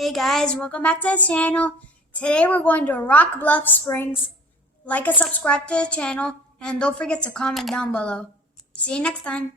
Hey guys, welcome back to the channel. Today we're going to Rock Bluff Springs. Like and subscribe to the channel, and don't forget to comment down below. See you next time.